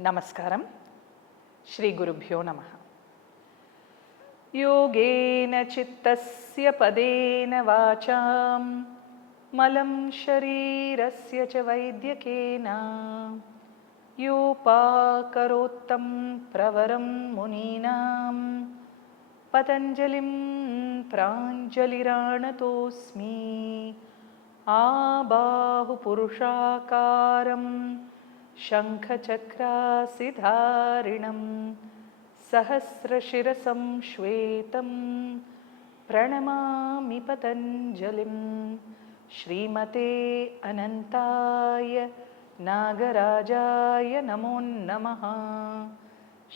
Namaskaram. Shri Gurubhyo Namaha. Yogena chittasya padena vacham malam sharirasya cha vaidyakena yopakarottam pravaram muninam patanjalim pranjaliranatosmi abahu purushakaram शङ्खचक्रासिधारिणं सहस्रशिरसं श्वेतं प्रणमामि पतञ्जलिं श्रीमते अनन्ताय नागराजाय नमो नमः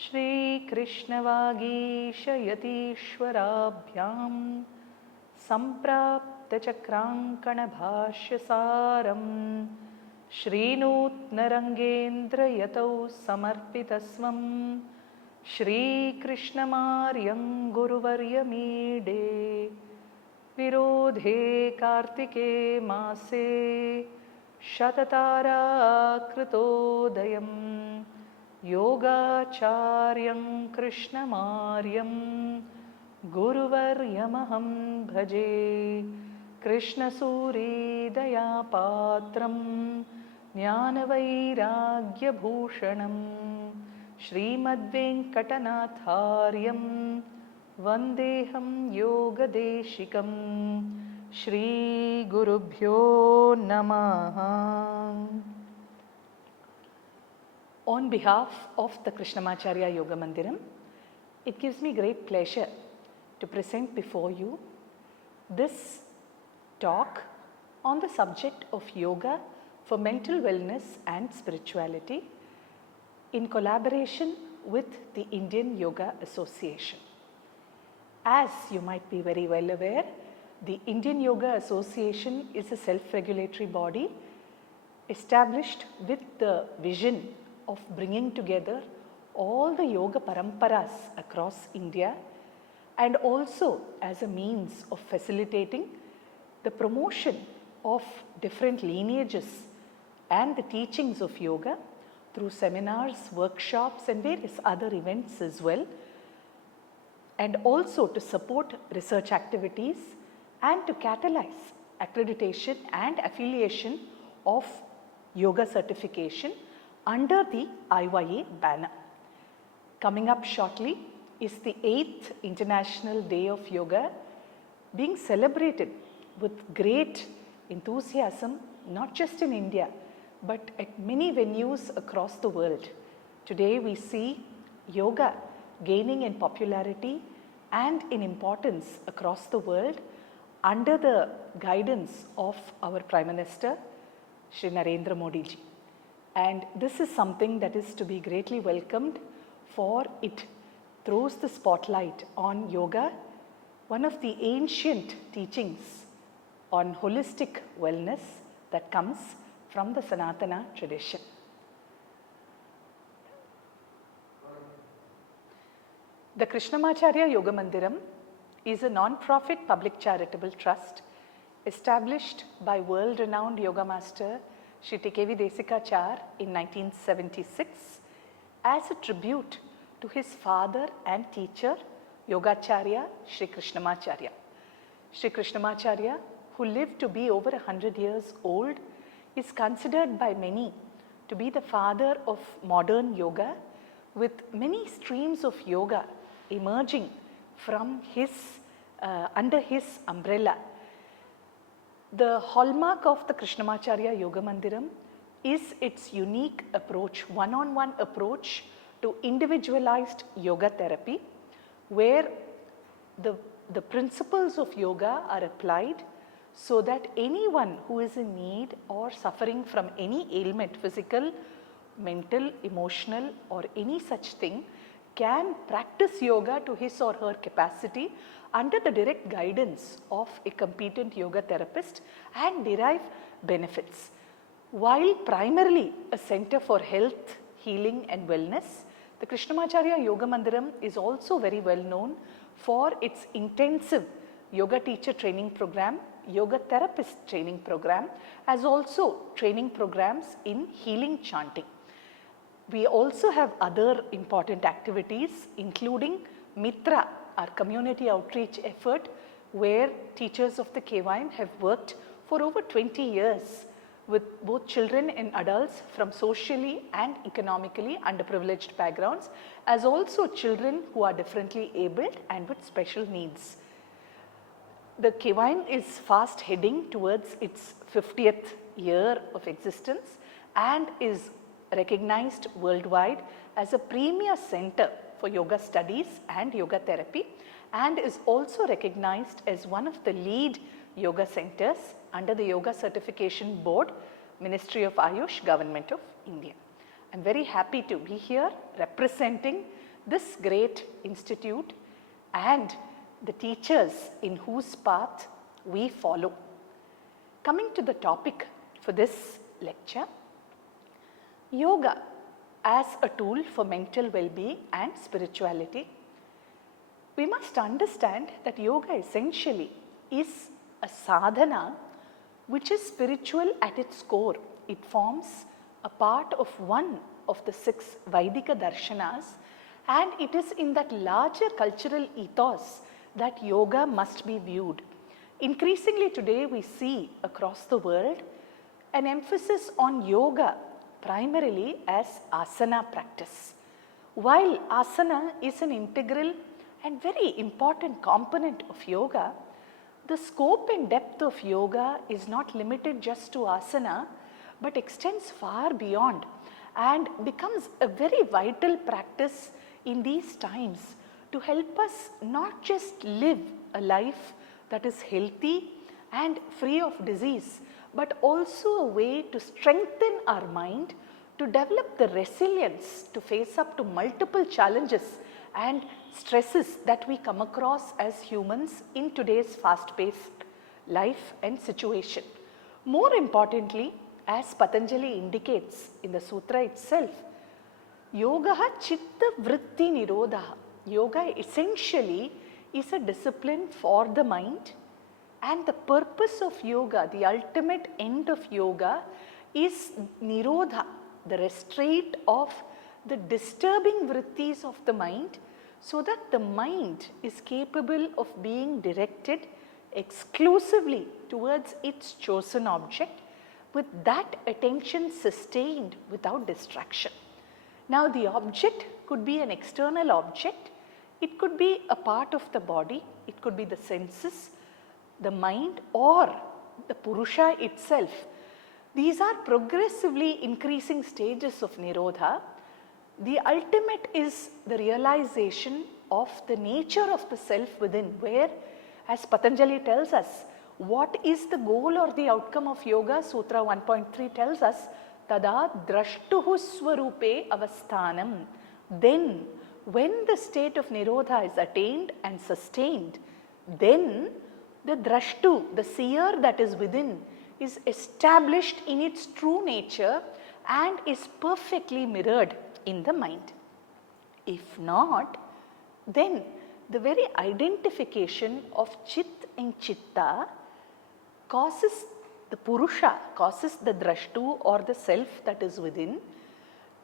श्रीकृष्णवागीशयतीश्वराभ्यां सम्प्राप्तचक्राङ्कणभाष्यसारम् श्रीनूत्नरङ्गेन्द्रयतौ समर्पितस्वं श्रीकृष्णमार्यं गुरुवर्यमीडे विरोधे कार्तिके मासे शतताराकृतोदयं योगाचार्यं कृष्णमार्यं गुरुवर्यमहं भजे कृष्णसूरीदयापात्रं ज्ञानवैराग्यभूषणं श्रीमद्वेङ्कटनाथार्यं वन्देऽहं योगदेशिकं श्रीगुरुभ्यो नमः. On behalf of the Krishnamacharya Yoga Mandiram, it gives me great pleasure to present before you this talk on the subject of yoga for mental wellness and spirituality in collaboration with the Indian Yoga Association. As you might be very well aware, the Indian Yoga Association is a self-regulatory body established with the vision of bringing together all the yoga paramparas across India and also as a means of facilitating the promotion of different lineages and the teachings of yoga through seminars, workshops and various other events as well, and also to support research activities and to catalyze accreditation and affiliation of yoga certification under the IYA banner. Coming up shortly is the 8th International Day of Yoga, being celebrated with great enthusiasm, not just in India, but at many venues across the world. Today we see yoga gaining in popularity and in importance across the world under the guidance of our Prime Minister, Shri Narendra Modi ji. And this is something that is to be greatly welcomed, for it throws the spotlight on yoga, one of the ancient teachings on holistic wellness that comes from the Sanatana tradition. The Krishnamacharya Yoga Mandiram is a non-profit public charitable trust established by world-renowned yoga master Shri T.K.V. Desikachar in 1976 as a tribute to his father and teacher, Yogacharya Shri Krishnamacharya. Shri Krishnamacharya, who lived to be over 100 years old, is considered by many to be the father of modern yoga, with many streams of yoga emerging from his under his umbrella. The hallmark of the Krishnamacharya Yoga Mandiram is its unique approach, one-on-one approach to individualized yoga therapy, where the principles of yoga are applied so that anyone who is in need or suffering from any ailment, physical, mental, emotional or any such thing, can practice yoga to his or her capacity under the direct guidance of a competent yoga therapist and derive benefits. While primarily a center for health, healing and wellness, the Krishnamacharya Yoga Mandiram is also very well known for its intensive yoga teacher training program, yoga therapist training program, as also training programs in healing chanting. We also have other important activities, including Mitra, our community outreach effort, where teachers of the KYM have worked for over 20 years with both children and adults from socially and economically underprivileged backgrounds, as also children who are differently abled and with special needs. The KYM is fast heading towards its 50th year of existence and is recognized worldwide as a premier center for yoga studies and yoga therapy, and is also recognized as one of the lead yoga centers under the Yoga Certification Board, Ministry of Ayush, Government of India. I am very happy to be here representing this great institute and the teachers in whose path we follow. Coming to the topic for this lecture, yoga as a tool for mental well-being and spirituality. We must understand that yoga essentially is a sadhana which is spiritual at its core. It forms a part of one of the 6 Vaidika darshanas, and it is in that larger cultural ethos that yoga must be viewed. Increasingly today we see across the world an emphasis on yoga primarily as asana practice. While asana is an integral and very important component of yoga, the scope and depth of yoga is not limited just to asana, but extends far beyond and becomes a very vital practice in these times to help us not just live a life that is healthy and free of disease, but also a way to strengthen our mind, to develop the resilience to face up to multiple challenges and stresses that we come across as humans in today's fast-paced life and situation. More importantly, as Patanjali indicates in the sutra itself, yoga chitta vritti nirodha. Yoga essentially is a discipline for the mind, and the purpose of yoga, the ultimate end of yoga, is nirodha, the restraint of the disturbing vrittis of the mind, so that the mind is capable of being directed exclusively towards its chosen object, with that attention sustained without distraction. Now the object could be an external object, it could be a part of the body, it could be the senses, the mind, or the Purusha itself. These are progressively increasing stages of Nirodha. The ultimate is the realization of the nature of the self within, where, as Patanjali tells us, what is the goal or the outcome of yoga? Sutra 1.3 tells us, Tada drashtuhu swarupe avasthanam. Then, when the state of Nirodha is attained and sustained, then the drashtu, the seer that is within, is established in its true nature and is perfectly mirrored in the mind. If not, then the very identification of chit and chitta causes the Purusha, causes the drashtu or the self that is within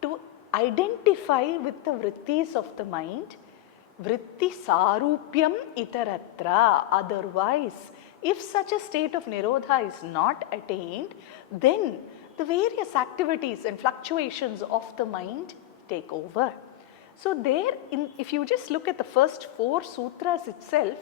to identify with the vrittis of the mind, vritti sarupyam itaratra. Otherwise, if such a state of Nirodha is not attained, then the various activities and fluctuations of the mind take over. So there, if you just look at the first 4 sutras itself,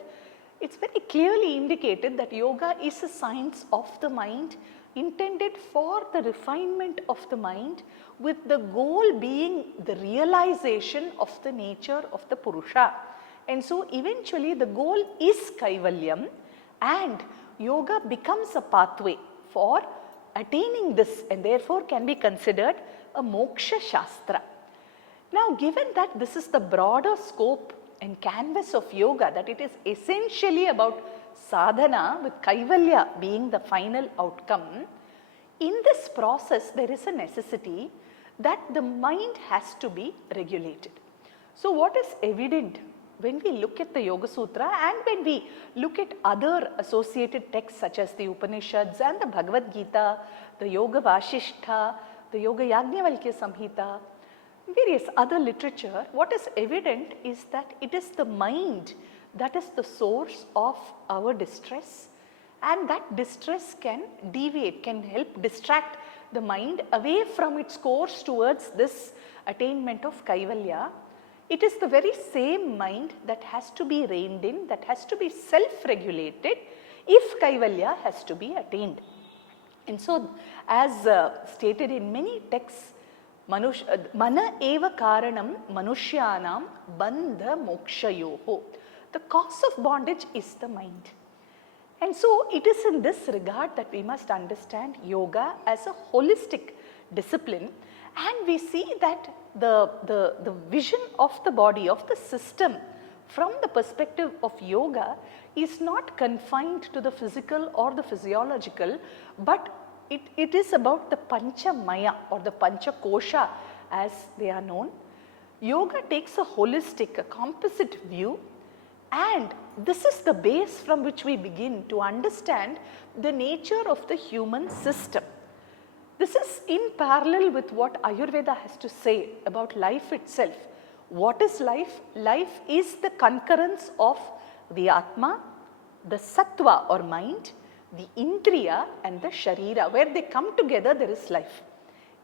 it's very clearly indicated that yoga is a science of the mind intended for the refinement of the mind, with the goal being the realization of the nature of the Purusha. And so eventually the goal is Kaivalyam, and yoga becomes a pathway for attaining this, and therefore can be considered a moksha shastra. Now, given that this is the broader scope and canvas of yoga, that it is essentially about sadhana with Kaivalya being the final outcome, in this process there is a necessity that the mind has to be regulated. So what is evident when we look at the Yoga Sutra and when we look at other associated texts such as the Upanishads and the Bhagavad Gita, the Yoga Vasishtha, the Yoga Yajnavalkya Samhita, various other literature, what is evident is that it is the mind that is the source of our distress, and that distress can deviate, can help distract the mind away from its course towards this attainment of Kaivalya. It is the very same mind that has to be reined in, that has to be self-regulated if Kaivalya has to be attained. And so, as stated in many texts, mana eva karanam manushyanam bandha mokshayoho. The cause of bondage is the mind. And so, it is in this regard that we must understand yoga as a holistic discipline, and we see that the vision of the body, of the system from the perspective of yoga is not confined to the physical or the physiological, but it is about the Pancha Maya or the Pancha Kosha as they are known. Yoga takes a holistic, a composite view, and this is the base from which we begin to understand the nature of the human system. This is in parallel with what Ayurveda has to say about life itself. What is life? Life is the concurrence of the Atma, the Sattva or mind, the Indriya and the Sharira. Where they come together, there is life.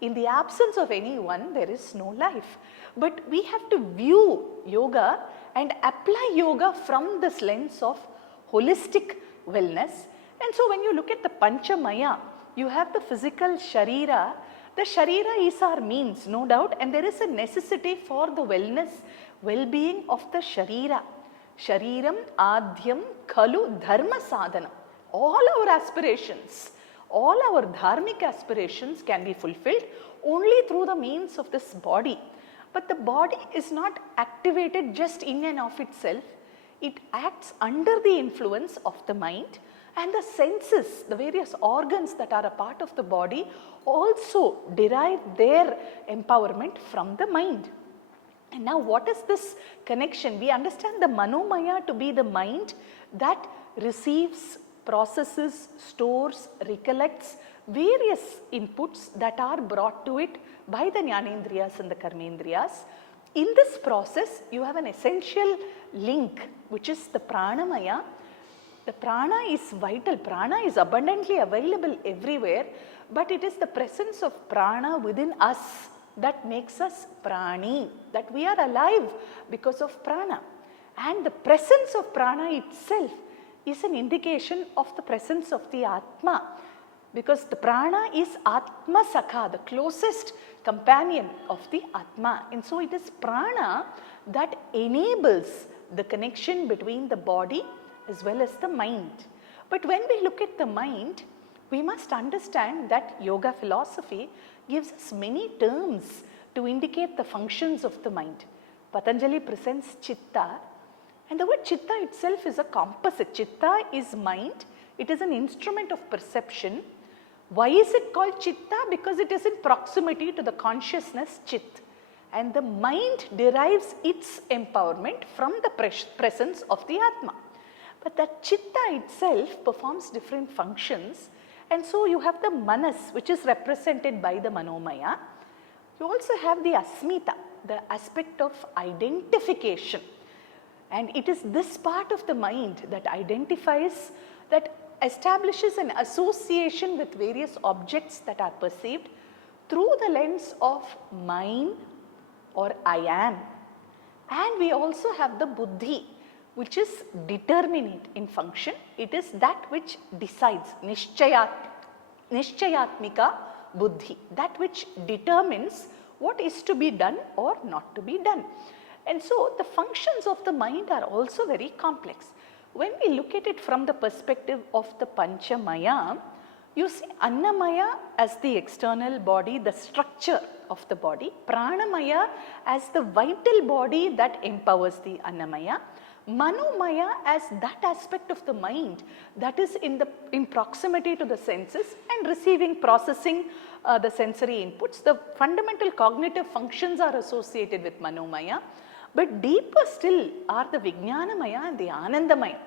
In the absence of any one, there is no life. But we have to view yoga and apply yoga from this lens of holistic wellness. And so when you look at the Pancha Maya, you have the physical Sharira. The Sharira is our means, no doubt, and there is a necessity for the wellness, well-being of the Sharira. Shariram Adhyam Khalu Dharma Sadhana. All our aspirations, all our dharmic aspirations can be fulfilled only through the means of this body. But the body is not activated just in and of itself. It acts under the influence of the mind, and the senses, the various organs that are a part of the body also derive their empowerment from the mind. And now what is this connection? We understand the Manomaya to be the mind that receives, processes, stores, recollects various inputs that are brought to it by the Jnanendriyas and the Karmendriyas. In this process, you have an essential link, which is the Pranamaya. The prana is vital, prana is abundantly available everywhere, but it is the presence of prana within us that makes us prani, that we are alive because of prana. And the presence of prana itself is an indication of the presence of the Atma, because the prana is Atma Sakha, the closest companion of the Atma. And so it is prana that enables the connection between the body as well as the mind. But when we look at the mind, we must understand that yoga philosophy gives us many terms to indicate the functions of the mind. Patanjali presents chitta, and the word chitta itself is a composite. Chitta is mind, it is an instrument of perception. Why is it called chitta? Because it is in proximity to the consciousness chit, and the mind derives its empowerment from the presence of the Atma. But that chitta itself performs different functions, and so you have the manas, which is represented by the Manomaya. You also have the asmita, the aspect of identification, and it is this part of the mind that identifies, that establishes an association with various objects that are perceived through the lens of mine or I am. And we also have the buddhi, which is determinate in function. It is that which decides, nishchayatmika buddhi, that which determines what is to be done or not to be done. And so the functions of the mind are also very complex. When we look at it from the perspective of the Panchamaya, you see Annamaya as the external body, the structure of the body, Pranamaya as the vital body that empowers the Annamaya, Manomaya as that aspect of the mind that is in proximity to the senses and receiving, processing the sensory inputs. The fundamental cognitive functions are associated with Manomaya, but deeper still are the Vijnanamaya and the Anandamaya.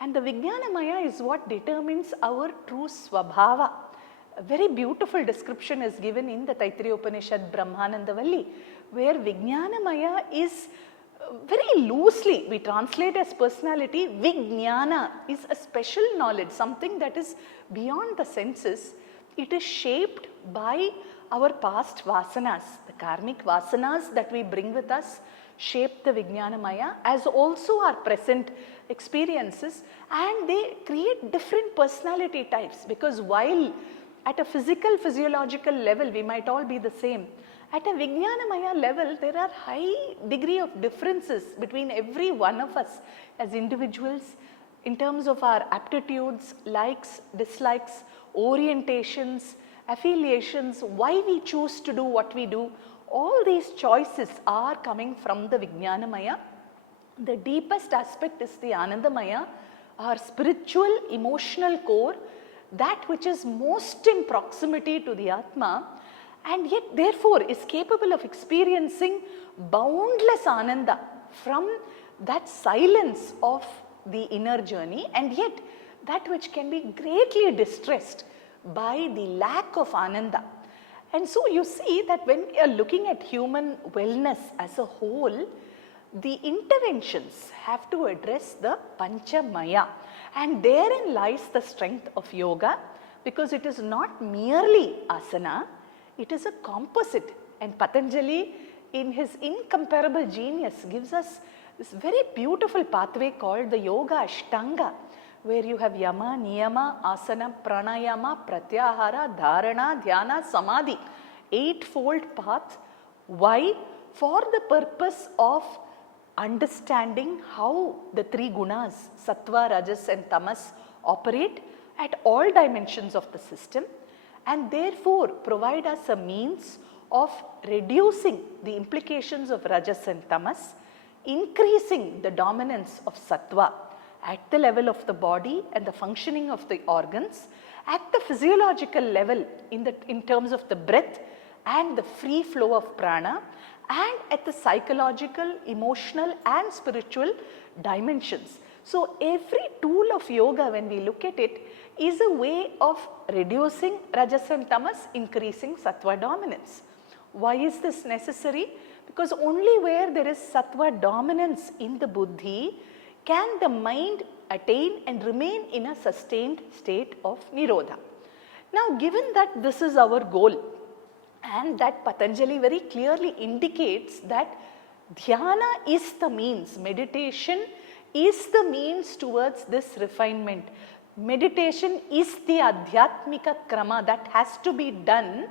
And the Vijnanamaya is what determines our true Swabhava. A very beautiful description is given in the Taittiriya Upanishad Brahmanandavalli, where Vijnanamaya is very loosely, we translate as personality. Vijnana is a special knowledge, something that is beyond the senses. It is shaped by our past vasanas, the karmic vasanas that we bring with us shape the Vijnanamaya, as also our present experiences, and they create different personality types, because while at a physical, physiological level we might all be the same, at a Vijnanamaya level there are high degree of differences between every one of us as individuals in terms of our aptitudes, likes, dislikes, orientations, affiliations, why we choose to do what we do. All these choices are coming from the Vijnanamaya. The deepest aspect is the Anandamaya, our spiritual, emotional core, that which is most in proximity to the Atma, and yet therefore is capable of experiencing boundless Ananda from that silence of the inner journey, and yet that which can be greatly distressed by the lack of Ananda. And so you see that when we are looking at human wellness as a whole, the interventions have to address the Panchamaya, and therein lies the strength of yoga, because it is not merely asana, it is a composite. And Patanjali, in his incomparable genius, gives us this very beautiful pathway called the Yoga Ashtanga, where you have yama, niyama, asana, pranayama, pratyahara, dharana, dhyana, samadhi, eightfold path. Why? For the purpose of understanding how the three gunas, sattva, rajas and tamas, operate at all dimensions of the system, and therefore provide us a means of reducing the implications of rajas and tamas, increasing the dominance of sattva at the level of the body and the functioning of the organs, at the physiological level in terms of the breath and the free flow of prana, and at the psychological, emotional and spiritual dimensions. So every tool of yoga, when we look at it, is a way of reducing rajas and tamas, increasing sattva dominance. Why is this necessary? Because only where there is sattva dominance in the buddhi can the mind attain and remain in a sustained state of nirodha. Now, given that this is our goal, and that Patanjali very clearly indicates that dhyana is the means, meditation is the means towards this refinement. Meditation is the adhyatmika krama that has to be done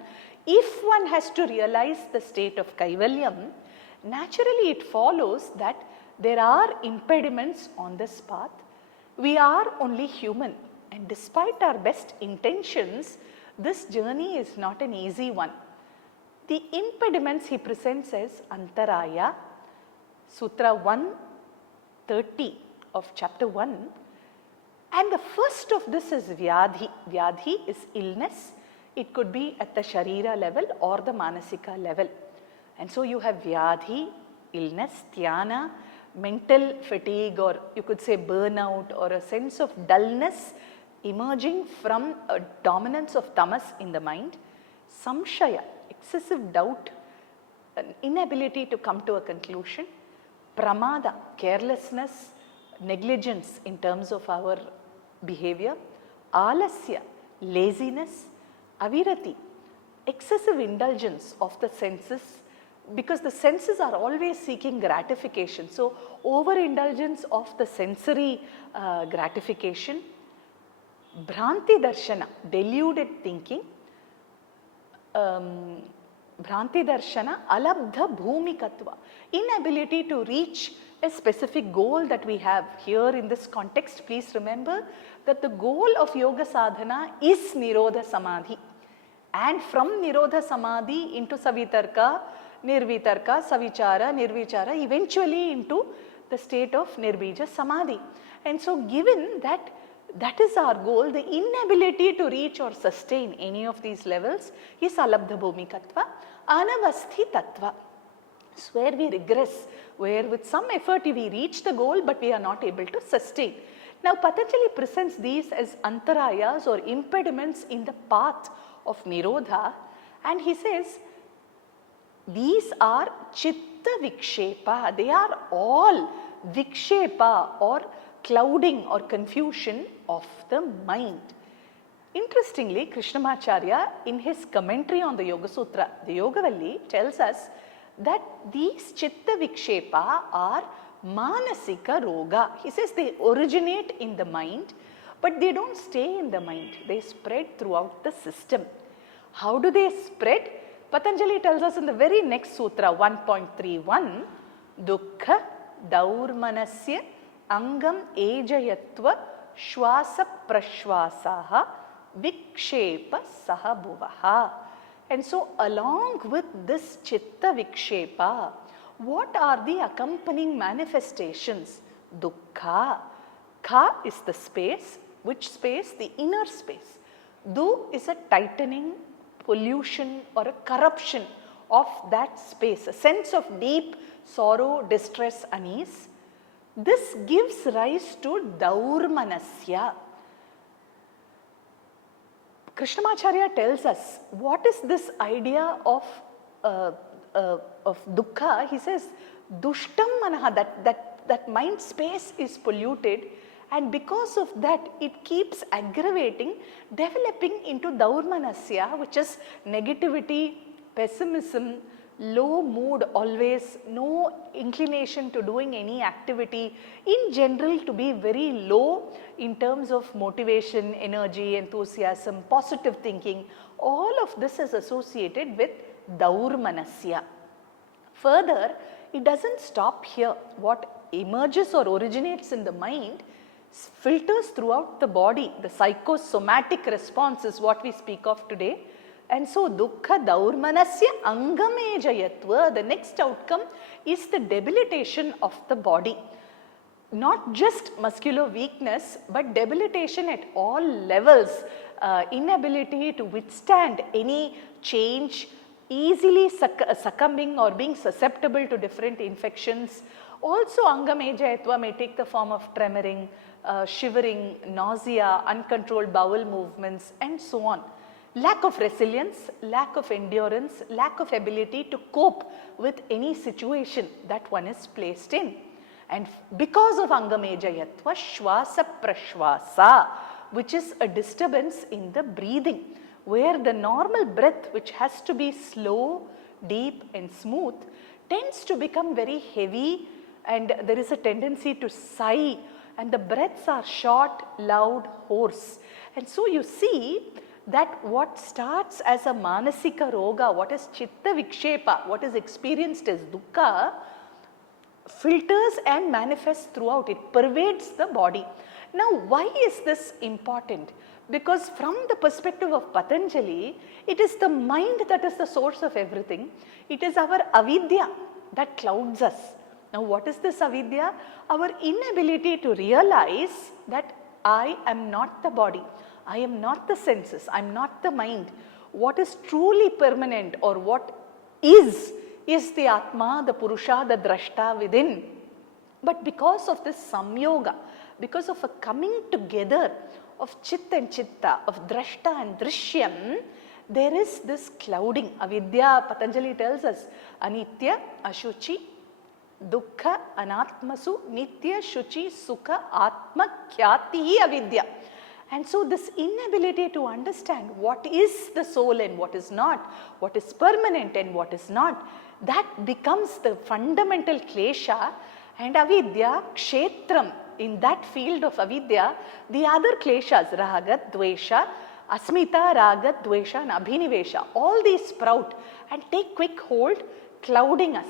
if one has to realize the state of kaivalyam. Naturally, it follows that there are impediments on this path. We are only human, and despite our best intentions, this journey is not an easy one. The impediments he presents as antaraya, Sutra 130 of chapter 1, and the first of this is vyadhi. Vyadhi is illness. It could be at the sharira level or the manasika level. And so you have vyadhi, illness, dhyana, mental fatigue, or you could say burnout, or a sense of dullness emerging from a dominance of tamas in the mind, samshaya, excessive doubt, an inability to come to a conclusion, pramada, carelessness, negligence in terms of our behavior, alasya, laziness, avirati, excessive indulgence of the senses, because the senses are always seeking gratification. So, overindulgence of the sensory gratification, bhranti darshana, deluded thinking, bhranti darshana, alabdha bhumikatva, inability to reach a specific goal that we have. Here in this context, please remember that the goal of yoga sadhana is nirodha samadhi, and from nirodha samadhi into savitarka, nirvitarka, savichara, nirvichara, eventually into the state of nirbija samadhi. And so given that that is our goal, the inability to reach or sustain any of these levels is alabdha bhumikatva, anavasthi tattva. It's where we regress, where with some effort we reach the goal but we are not able to sustain. Now Patanjali presents these as antarayas or impediments in the path of nirodha, and he says These are chitta vikshepa. They are all vikshepa or clouding or confusion of the mind. Interestingly, Krishnamacharya in his commentary on the Yoga Sutra, the Yogavalli, tells us that these chitta vikshepa are manasika roga. He says they originate in the mind, but they don't stay in the mind. They spread throughout the system. How do they spread? Patanjali tells us in the very next sutra, 1.31, dukkha daurmanasya angam ejayatva shwasa prashwasaha vikshepa sahabhuvaha. And so along with this chitta vikshepa, what are the accompanying manifestations? Dukkha. Kha is the space. Which space? The inner space. Du is a tightening, pollution or a corruption of that space, a sense of deep sorrow, distress, unease. This gives rise to daurmanasya. Krishnamacharya tells us what is this idea of dukkha. He says dushtam manaha, that mind space is polluted, and because of that it keeps aggravating, developing into daurmanasya, which is negativity, pessimism, low mood always, no inclination to doing any activity, in general to be very low in terms of motivation, energy, enthusiasm, positive thinking. All of this is associated with daurmanasya. Further, it doesn't stop here. What emerges or originates in the mind filters throughout the body. The psychosomatic response is what we speak of today. And so dukkha daurmanasya angamejayatva, the next outcome is the debilitation of the body. Not just muscular weakness, but debilitation at all levels, inability to withstand any change, easily succumbing or being susceptible to different infections. Also angamejayatva may take the form of tremoring, shivering, nausea, uncontrolled bowel movements, and so on. Lack of resilience, lack of endurance, lack of ability to cope with any situation that one is placed in. And because of angamejayatva, shwasa prashwasa, which is a disturbance in the breathing, where the normal breath, which has to be slow, deep and smooth, tends to become very heavy, and there is a tendency to sigh, and the breaths are short, loud, hoarse. And so you see that what starts as a manasika roga, what is chitta vikshepa, what is experienced as dukkha, filters and manifests throughout. It pervades the body. Now, why is this important? Because from the perspective of Patanjali, it is the mind that is the source of everything. It is our avidya that clouds us. Now, what is this avidya? Our inability to realize that I am not the body, I am not the senses, I am not the mind. What is truly permanent or what is the Atma, the Purusha, the Drashta within. But because of this samyoga, because of a coming together of chit and chitta, of drashta and drishyam, there is this clouding. Avidya, Patanjali tells us, anitya, ashuchi, dukkha, anatmasu, nitya, shuchi, sukha, atma, khyatihi avidya. And so this inability to understand what is the soul and what is not, what is permanent and what is not, that becomes the fundamental klesha. And avidya, kshetram, in that field of avidya, the other kleshas, raga, dvesha, asmita, raga, dvesha and abhinivesha, all these sprout and take quick hold, clouding us.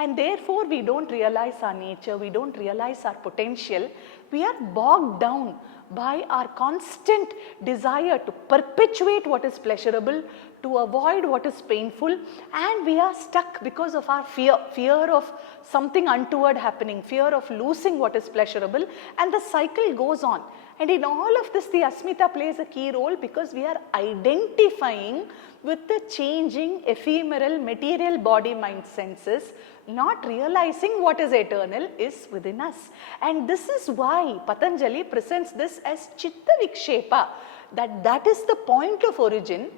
And therefore we don't realize our nature, we don't realize our potential. We are bogged down by our constant desire to perpetuate what is pleasurable, to avoid what is painful, and we are stuck because of our fear of something untoward happening, fear of losing what is pleasurable, and the cycle goes on. And in all of this, the asmita plays a key role because we are identifying with the changing, ephemeral, material body, mind, senses, not realizing what is eternal is within us. And this is why Patanjali presents this as chitta vikshepa, that is the point of origin.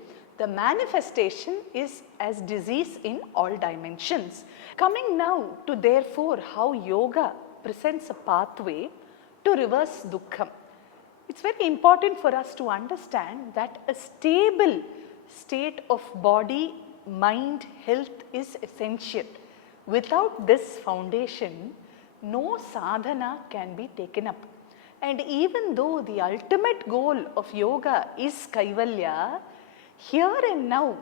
the manifestation is as disease in all dimensions. Coming now to therefore how yoga presents a pathway to reverse dukkham. It's very important for us to understand that a stable state of body, mind, health is essential. Without this foundation, no sadhana can be taken up. And even though the ultimate goal of yoga is kaivalya, here and now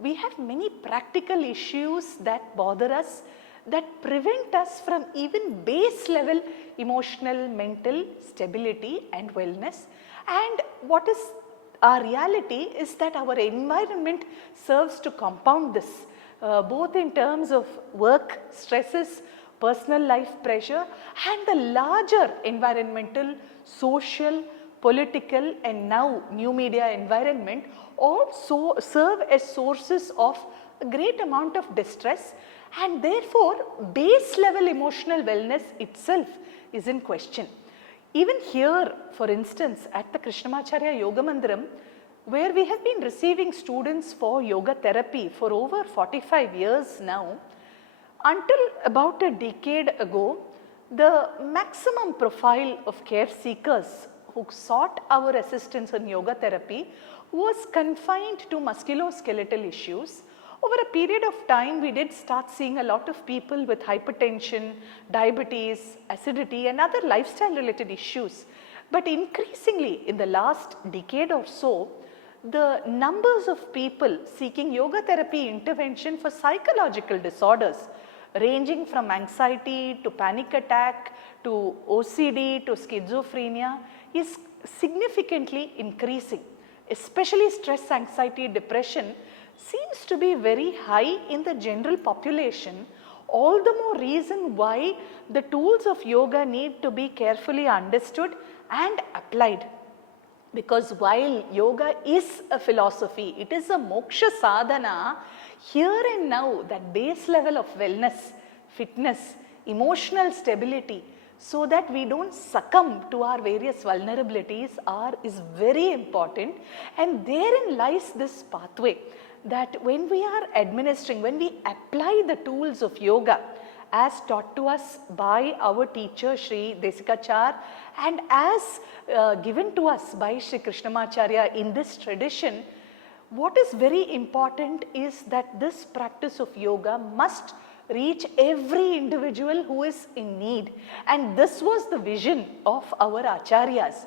we have many practical issues that bother us, that prevent us from even base level emotional, mental stability and wellness. And what is our reality is that our environment serves to compound this, both in terms of work stresses, personal life pressure, and the larger environmental, social, political and now new media environment also serve as sources of a great amount of distress, and therefore base level emotional wellness itself is in question. Even here, for instance, at the Krishnamacharya Yoga Mandiram, where we have been receiving students for yoga therapy for over 45 years now, until about a decade ago, the maximum profile of care seekers who sought our assistance in yoga therapy was confined to musculoskeletal issues. Over a period of time, we did start seeing a lot of people with hypertension, diabetes, acidity and other lifestyle related issues. But increasingly in the last decade or so, the numbers of people seeking yoga therapy intervention for psychological disorders ranging from anxiety to panic attack to OCD to schizophrenia is significantly increasing. Especially stress, anxiety, depression seems to be very high in the general population. All the more reason why the tools of yoga need to be carefully understood and applied. Because while yoga is a philosophy, it is a moksha sadhana, here and now that base level of wellness, fitness, emotional stability, so that we don't succumb to our various vulnerabilities is very important. And therein lies this pathway that when we are administering, when we apply the tools of yoga as taught to us by our teacher Sri Desikachar and as given to us by Sri Krishnamacharya in this tradition, what is very important is that this practice of yoga must reach every individual who is in need. And this was the vision of our acharyas.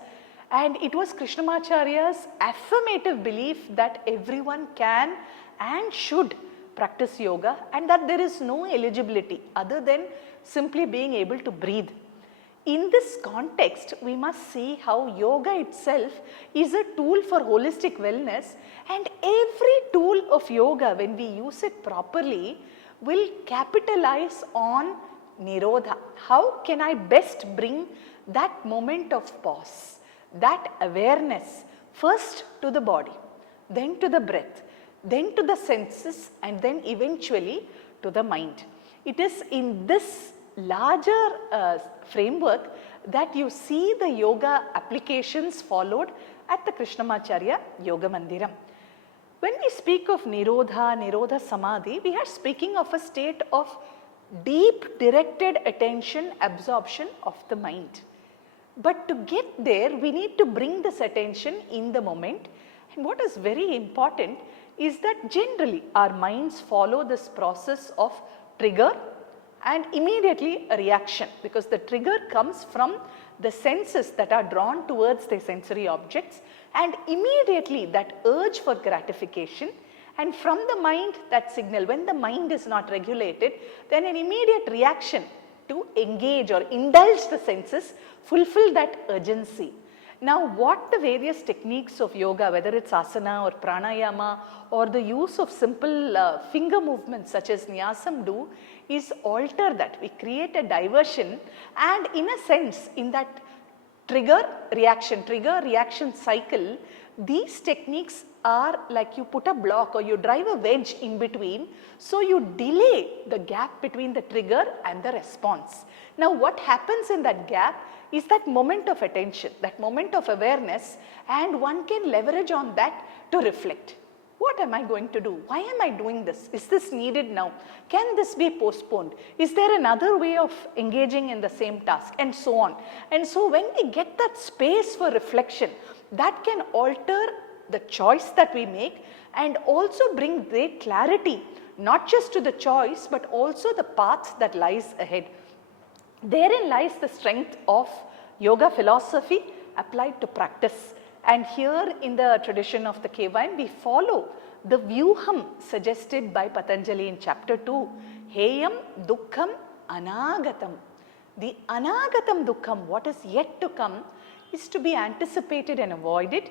And it was Krishnamacharya's affirmative belief that everyone can and should practice yoga and that there is no eligibility other than simply being able to breathe. In this context, we must see how yoga itself is a tool for holistic wellness, and every tool of yoga, when we use it properly, will capitalize on Nirodha. How can I best bring that moment of pause, that awareness, first to the body, then to the breath, then to the senses, and then eventually to the mind. It is in this larger framework that you see the yoga applications followed at the Krishnamacharya Yoga Mandiram. When we speak of Nirodha Samadhi, we are speaking of a state of deep directed attention absorption of the mind. But to get there, we need to bring this attention in the moment. And what is very important is that generally our minds follow this process of trigger and immediately a reaction, because the trigger comes from the senses that are drawn towards the sensory objects, and immediately that urge for gratification, and from the mind that signal. When the mind is not regulated, then an immediate reaction to engage or indulge the senses, fulfill that urgency. Now what the various techniques of yoga, whether it's asana or pranayama or the use of simple finger movements such as Nyasam do, is alter that. We create a diversion, and in a sense in that trigger reaction cycle, these techniques are like you put a block or you drive a wedge in between, so you delay the gap between the trigger and the response. Now what happens in that gap is that moment of attention, that moment of awareness, and one can leverage on that to reflect. What am I going to do? Why am I doing this? Is this needed now? Can this be postponed? Is there another way of engaging in the same task? And so on. And so when we get that space for reflection, that can alter the choice that we make and also bring great clarity, not just to the choice, but also the path that lies ahead. Therein lies the strength of yoga philosophy applied to practice. And here in the tradition of the KYM, we follow the vyuham suggested by Patanjali in chapter 2. Heyam dukkham anagatam. The anagatam dukkham, what is yet to come, is to be anticipated and avoided.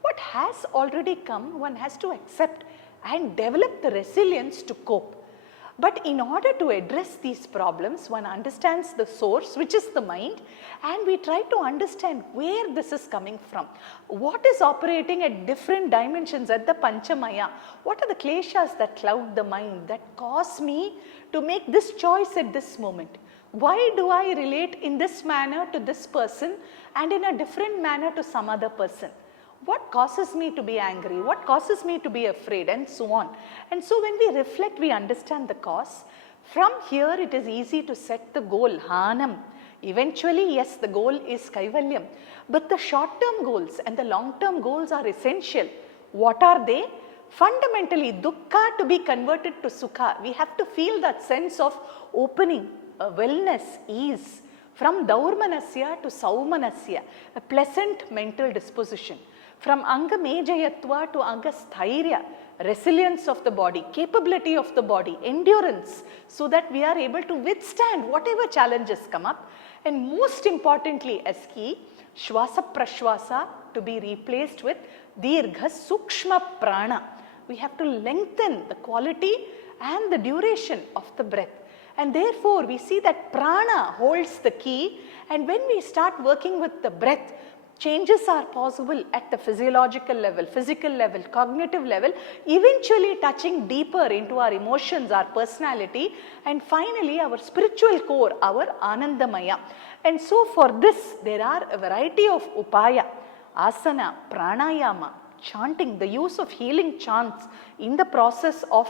What has already come, one has to accept and develop the resilience to cope. But in order to address these problems, one understands the source, which is the mind, and we try to understand where this is coming from. What is operating at different dimensions at the Panchamaya? What are the kleshas that cloud the mind, that cause me to make this choice at this moment? Why do I relate in this manner to this person and in a different manner to some other person? What causes me to be angry? What causes me to be afraid? And so on. And so when we reflect, we understand the cause. From here, it is easy to set the goal, Hanam. Eventually, yes, the goal is Kaivalyam. But the short-term goals and the long-term goals are essential. What are they? Fundamentally, dukkha to be converted to sukha. We have to feel that sense of opening, wellness, ease. From daurmanasya to saumanasya, a pleasant mental disposition. From anga mejayatva to anga sthairya, resilience of the body, capability of the body, endurance, so that we are able to withstand whatever challenges come up. And most importantly, as key, shwasa prashwasa to be replaced with dirgha sukshma prana. We have to lengthen the quality and the duration of the breath. And therefore, we see that prana holds the key, and when we start working with the breath, changes are possible at the physiological level, physical level, cognitive level, eventually touching deeper into our emotions, our personality, and finally our spiritual core, our Anandamaya. And so for this, there are a variety of upaya, asana, pranayama, chanting, the use of healing chants in the process of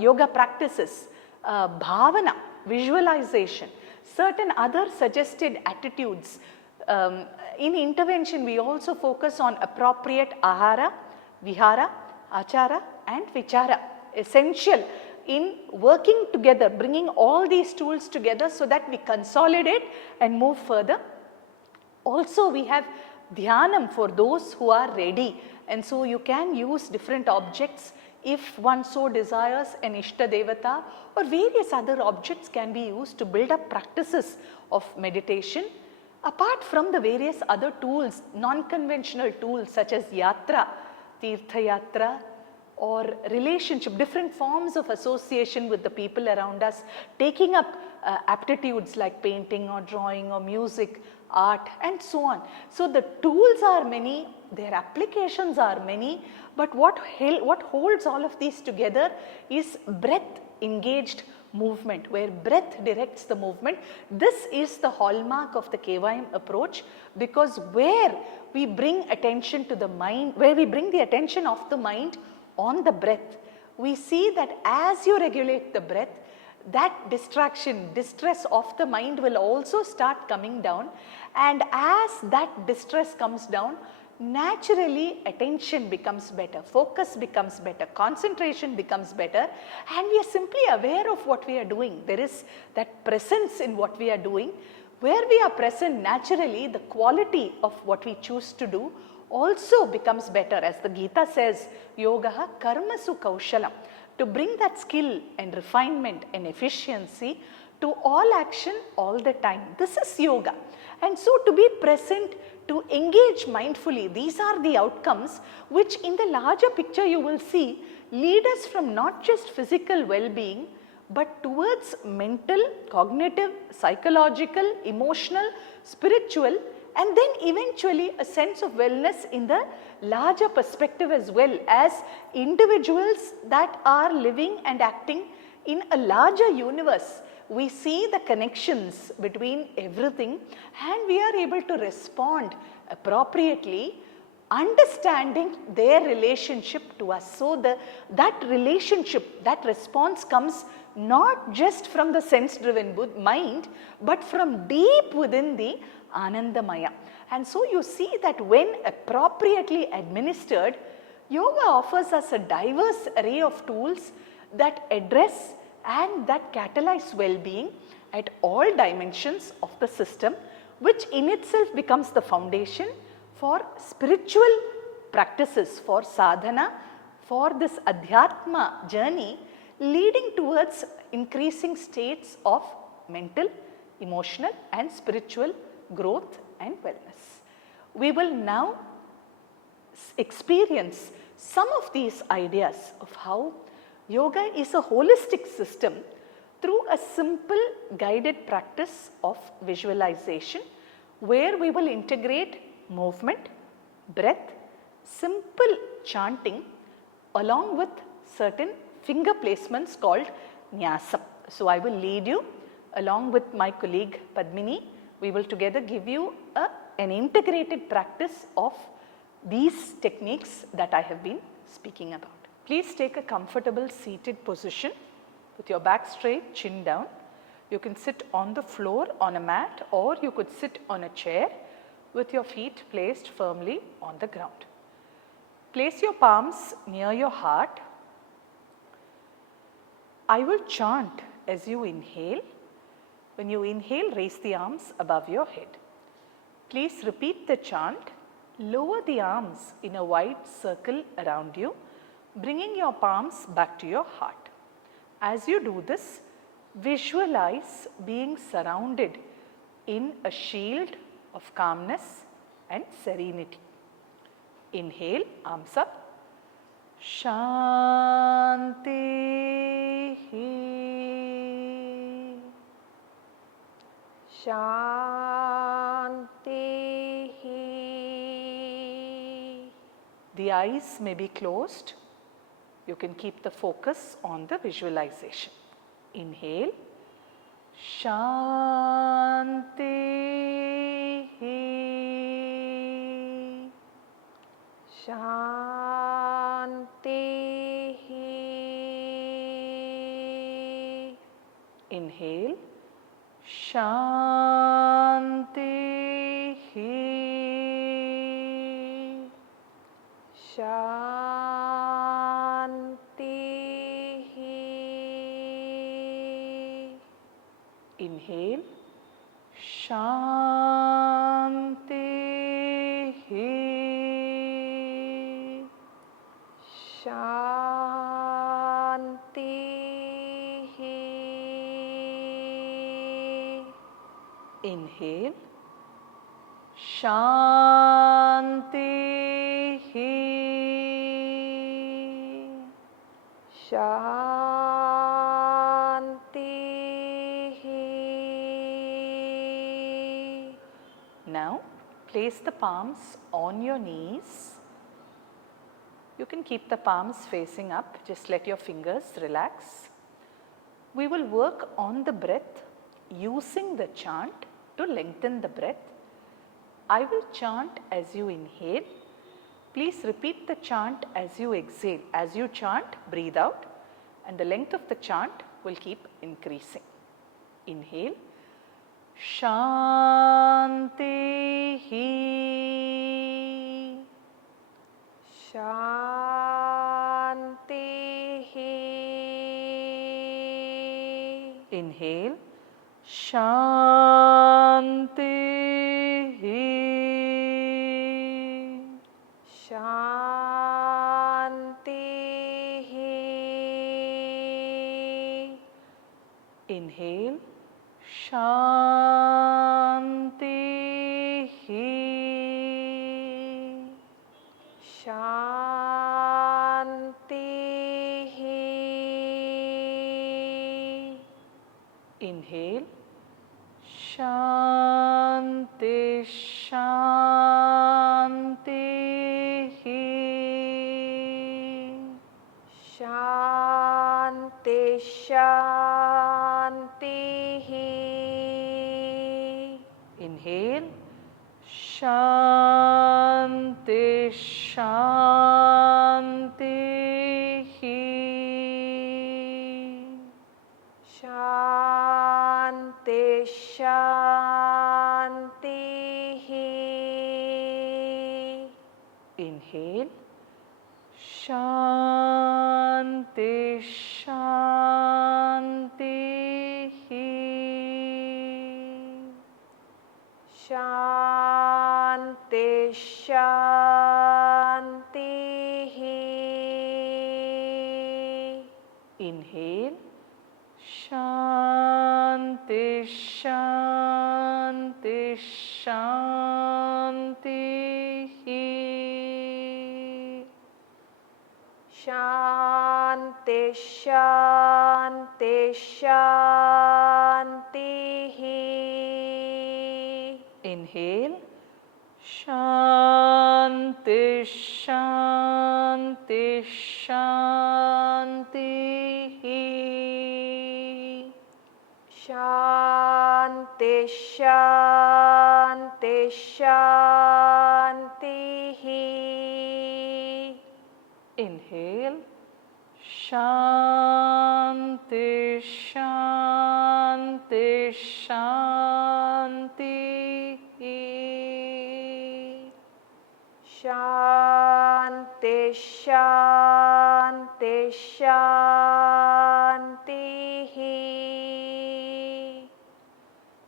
yoga practices, bhavana, visualization, certain other suggested attitudes. In intervention, we also focus on appropriate ahara, vihara, achara and vichara. Essential in working together, bringing all these tools together so that we consolidate and move further. Also, we have dhyanam for those who are ready, and so you can use different objects if one so desires, an Ishta Devata or various other objects can be used to build up practices of meditation. Apart from the various other tools, non-conventional tools such as yatra, tirtha yatra, or relationship, different forms of association with the people around us, taking up aptitudes like painting or drawing or music, art and so on. So the tools are many, their applications are many, but what holds all of these together is breath engaged movement, where breath directs the movement. This is the hallmark of the KYM approach, because where we bring attention to the mind, where we bring the attention of the mind on the breath, we see that as you regulate the breath, that distraction, distress of the mind will also start coming down, and as that distress comes down, naturally attention becomes better, focus becomes better, concentration becomes better, and we are simply aware of what we are doing. There is that presence in what we are doing. Where we are present, naturally the quality of what we choose to do also becomes better. As the Gita says, yogaha karmasu kaushalam, to bring that skill and refinement and efficiency to all action all the time. This is yoga. And so to be present, to engage mindfully, these are the outcomes which in the larger picture you will see lead us from not just physical well-being, but towards mental, cognitive, psychological, emotional, spiritual, and then eventually a sense of wellness in the larger perspective as well, as individuals that are living and acting in a larger universe. We see the connections between everything and we are able to respond appropriately understanding their relationship to us. So that relationship, that response comes not just from the sense driven mind, but from deep within the Anandamaya. And so you see that when appropriately administered, yoga offers us a diverse array of tools that address and that catalyze well-being at all dimensions of the system, which in itself becomes the foundation for spiritual practices, for sadhana, for this adhyatma journey leading towards increasing states of mental, emotional and spiritual growth and wellness. We will now experience some of these ideas of how yoga is a holistic system through a simple guided practice of visualization, where we will integrate movement, breath, simple chanting along with certain finger placements called Nyasam. So I will lead you along with my colleague Padmini. We will together give you an integrated practice of these techniques that I have been speaking about. Please take a comfortable seated position with your back straight, chin down. You can sit on the floor on a mat, or you could sit on a chair with your feet placed firmly on the ground. Place your palms near your heart. I will chant as you inhale. When you inhale, raise the arms above your head. Please repeat the chant. Lower the arms in a wide circle around you, bringing your palms back to your heart. As you do this, visualize being surrounded in a shield of calmness and serenity. Inhale, arms up. Shanti. Shanti. The eyes may be closed. You can keep the focus on the visualization. Inhale. Shanti. Shanti. Inhale. Shanti. Shanti. Inhale. Shanti. Shanti. Inhale. Shanti. Shanti. Now place the palms on your knees. You can keep the palms facing up, just let your fingers relax. We will work on the breath using the chant to lengthen the breath. I will chant as you inhale. Please repeat the chant as you exhale. As you chant, breathe out, and the length of the chant will keep increasing. Inhale. Shanti. Shanti. Inhale. Shanti. Shanti. Inhale. Shanti. Shanti. Inhale. Shanti. Shanti. Shanti. Shanti. Inhale. Shanti. Shanti. Shanti, Shanti. Inhale. Shanti, Shanti. Shanti, Shanti. Inhale. Shanti, Shanti, Shanti. Shanti, Shanti, Shanti. Inhale. Shanti, Shanti, Shanti. Shanti, Shanti, Shanti. Inhale. Shanti, Shanti, Shanti. Shanti, Shanti, Shanti.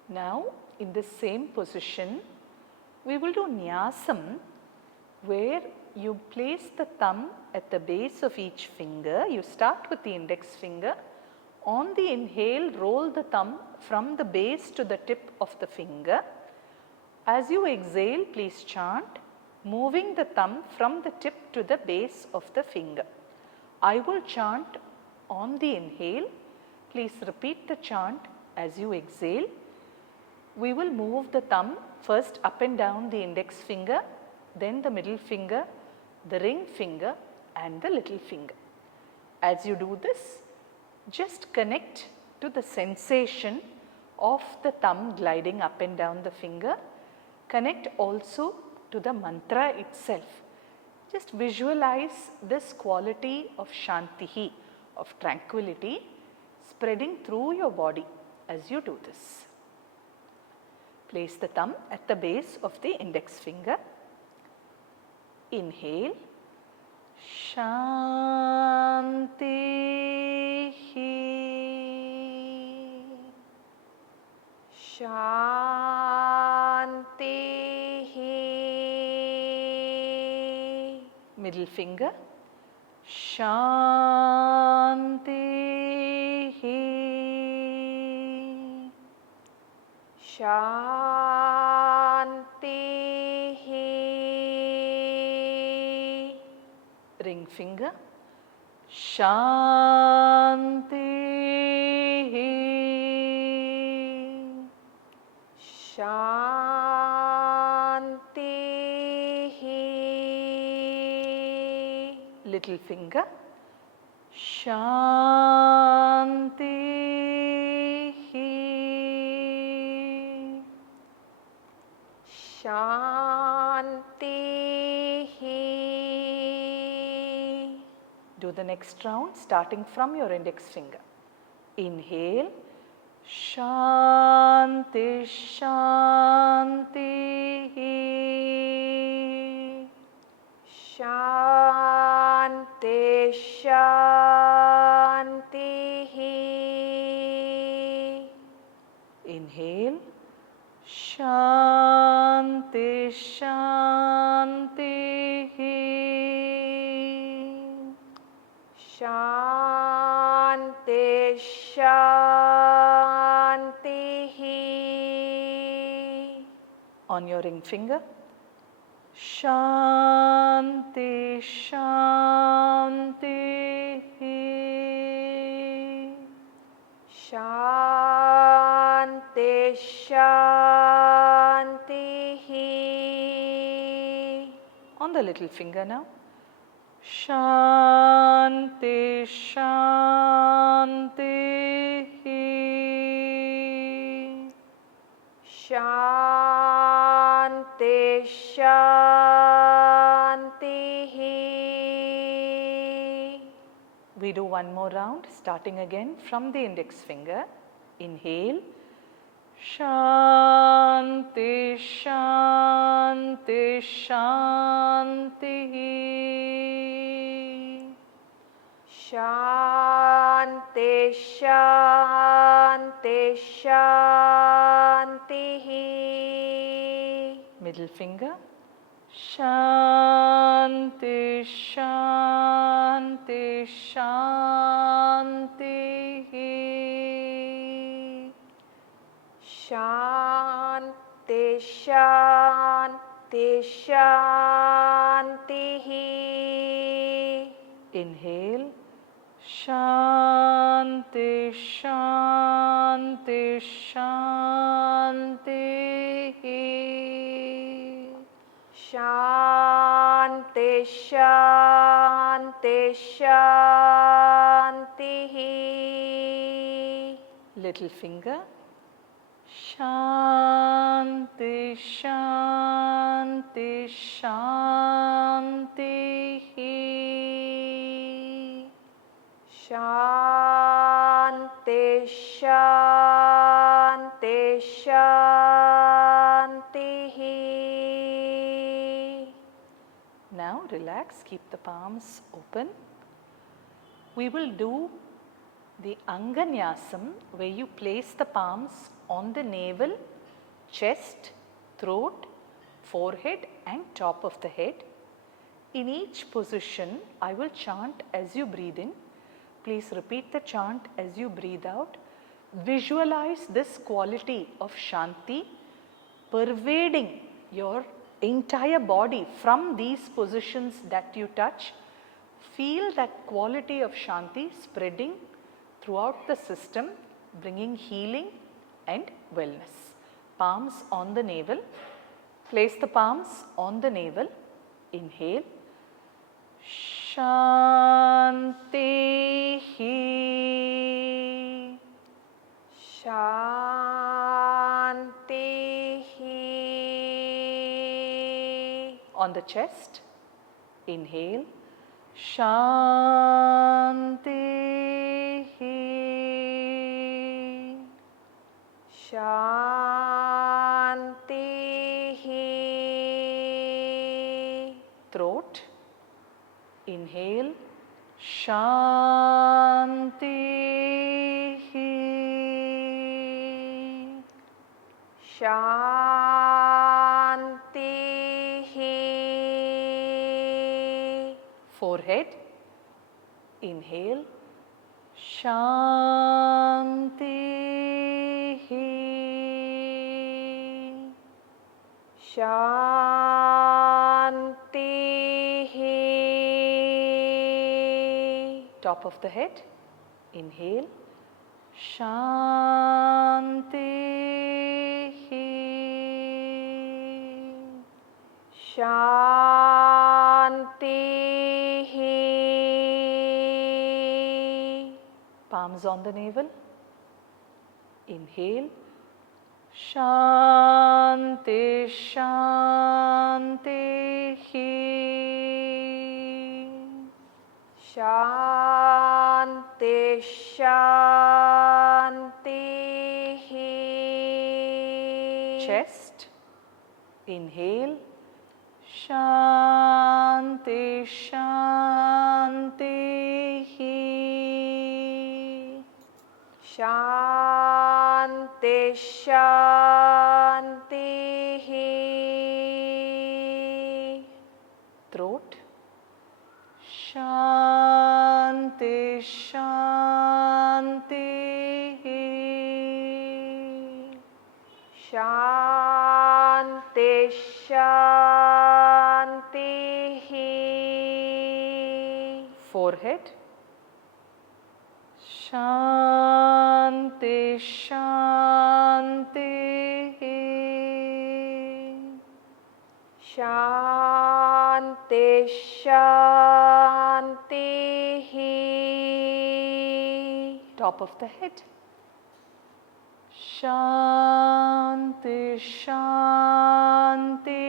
Now, in the same position, we will do Nyasam, where you place the thumb at the base of each finger. You start with the index finger. On the inhale, roll the thumb from the base to the tip of the finger. As you exhale, please chant, moving the thumb from the tip to the base of the finger. I will chant on the inhale. Please repeat the chant as you exhale. We will move the thumb first up and down the index finger, then the middle finger, the ring finger and the little finger. As you do this, just connect to the sensation of the thumb gliding up and down the finger. Connect also to the mantra itself. Just visualize this quality of Shantihi, of tranquility, spreading through your body as you do this. Place the thumb at the base of the index finger. Inhale. Shanti. Shanti. Middle finger. Shanti. Shanti. Ring finger. Shanti. Shanti. Little finger. Shanti. Shanti. Do the next round starting from your index finger. Inhale. Shanti, Shanti. Shanti, Shanti. Inhale. Shanti, Shanti. Shanti, Shanti. On your ring finger. Shanti, Shanti. Shanti, Shanti. On the little finger now. Shanti, Shanti. Shanti, Shanti. We do one more round, starting again from the index finger. Inhale. Shanti, Shanti, Shanti. Shanti, Shanti, Shanti. Middle finger. Shanti, Shanti, Shanti. Shanti, Shanti, Shanti. Inhale. Shanti, Shanti, Shanti. Shanti, Shanti, Shanti. Little finger. Shanti, Shanti, Shanti. Shanti, Shanti, Shanti. Now relax, keep the palms open. We will do the Nyasam, where you place the palms on the navel, chest, throat, forehead and top of the head. In each position, I will chant as you breathe in. Please repeat the chant as you breathe out. Visualize this quality of Shanti pervading your entire body from these positions that you touch. Feel that quality of Shanti spreading throughout the system, bringing healing and wellness. Palms on the navel. Place the palms on the navel. Inhale. Shanti. Shanti. On the chest. Inhale. Shanti. Shanti. Throat. Inhale. Shanti. Shanti. Forehead. Inhale. Shanti. Shanti. Top of the head. Inhale. Shanti. Shanti. Palms on the navel. Inhale. Shanti, Shanti. Shanti, Shanti. Chest. Inhale. Shanti, Shanti. Shanti, Shanti. Throat. Shanti, Shanti. Shanti, Shanti. Forehead. Shanti, Shanti. Shanti, Shanti. Top of the head. Shanti, Shanti.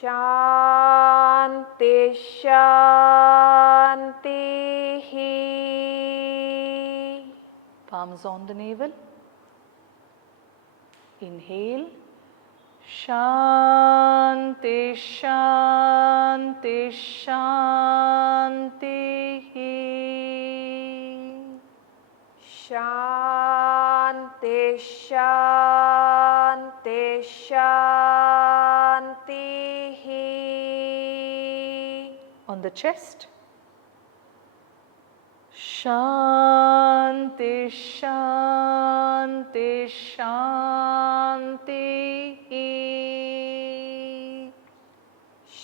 Shanti, Shanti. Palms on the navel. Inhale. Shanti, Shanti, Shanti. Shanti, Shanti, Shanti. On the chest. Shanti, Shanti, Shanti.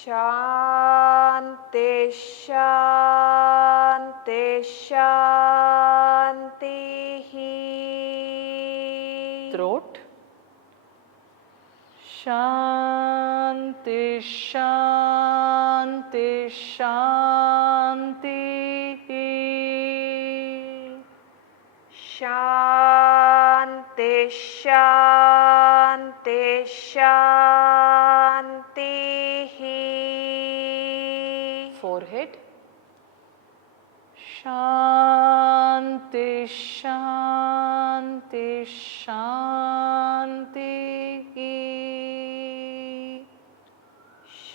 Shanti, Shanti, Shanti. Throat. Shanti, Shanti, Shanti. Shanti, Shanti, Shanti. Forehead. Shanti, Shanti, Shanti.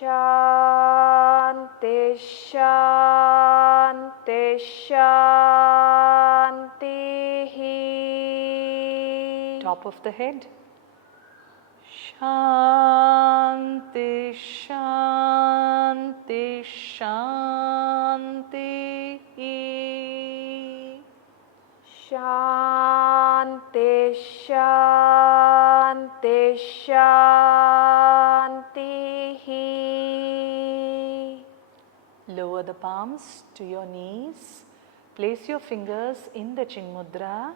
Shanti, Shanti, Shanti. Top of the head. Shanti, Shanti, Shanti. Shanti, Shanti, Shanti. Lower the palms to your knees. Place your fingers in the Chin Mudra.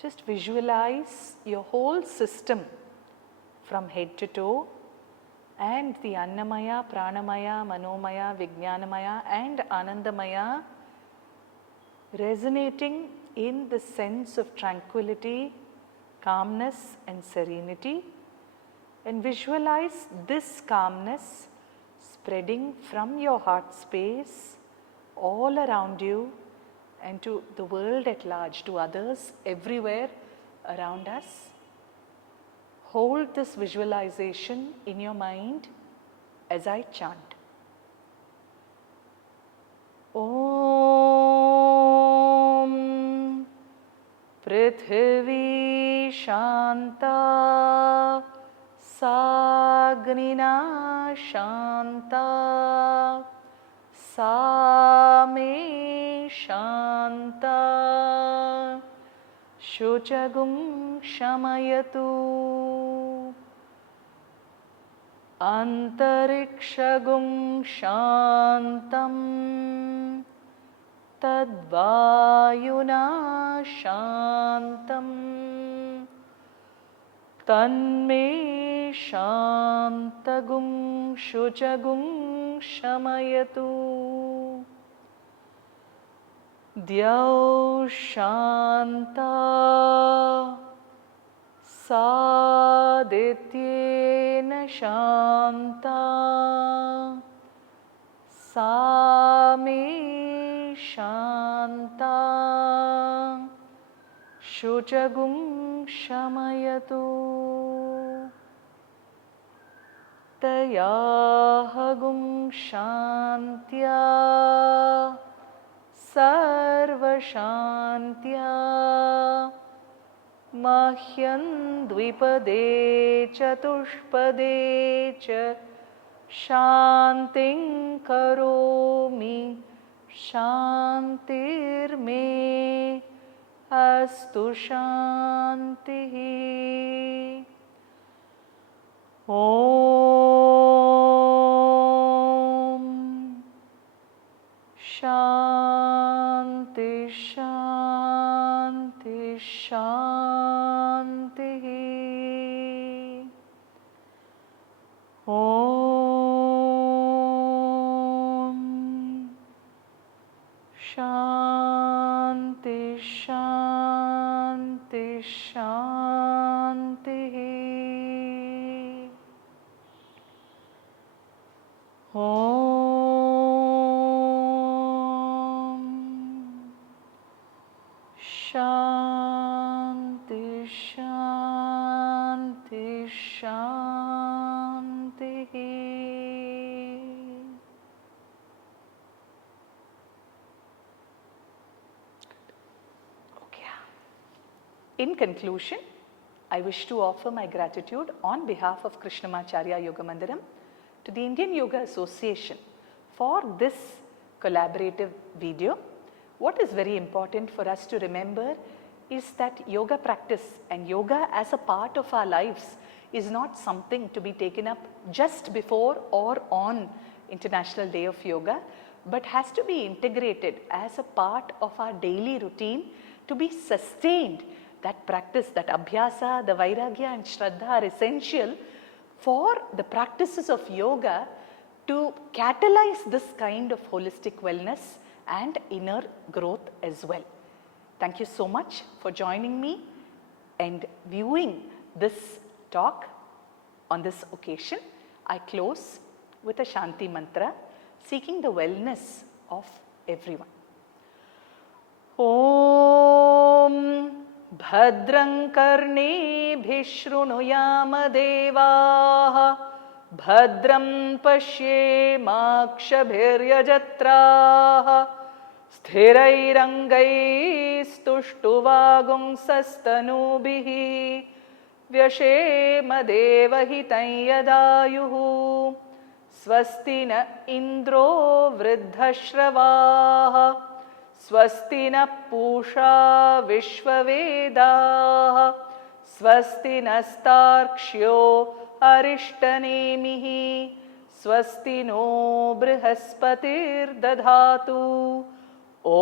Just visualize your whole system from head to toe, and the Annamaya, Pranamaya, Manomaya, Vijnanamaya and Anandamaya resonating in the sense of tranquility, calmness and serenity, and visualize this calmness spreading from your heart space all around you and to the world at large, to others everywhere around us. Hold this visualization in your mind as I chant. Om Prithvi Shanta Sagnina Shanta Same Shanta Shuchagum Shamayatu Antarikshagum Shantam Tadvayuna Shantam Tanme Shantagum Shuchagum Shamayatu Dyau Shanta Sadityena Shanta Same Shanta Shuchagum Shamayatu Tayahagum Shantya Sarva Shantya Mahyan Dvipade Chatushpade Cha Shanting Karomi Shantirme Astu Shantihi. Om Shanti, Shanti, Shanti. Om Shanti, Shanti, Shanti. In conclusion, I wish to offer my gratitude on behalf of Krishnamacharya Yoga Mandiram to the Indian Yoga Association for this collaborative video. What is very important for us to remember is that yoga practice and yoga as a part of our lives is not something to be taken up just before or on International Day of Yoga, but has to be integrated as a part of our daily routine to be sustained. That practice, that abhyasa, the vairagya and shraddha are essential for the practices of yoga to catalyze this kind of holistic wellness and inner growth as well. Thank you so much for joining me and viewing this talk on this occasion. I close with a Shanti Mantra seeking the wellness of everyone. Om Bhadram Karnebhi Shrunuyama Devaha Bhadram Pashyemakshabhiryajatraha Sthirairangaistुष्टुवागुंसस्तनूभिः व्यशेमदेवहितं यदायुः स्वस्ति न इन्द्रो वृद्धश्रवाः स्वस्ति न पूषा विश्ववेदाः स्वस्ति नस्तार्क्ष्यो अरिष्टनेमिः स्वस्ति no बृहस्पतिर्दधातु ॐ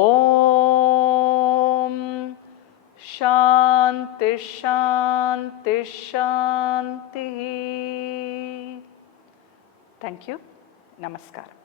शान्ति शान्ति शान्तिः. Thank you. Namaskaram.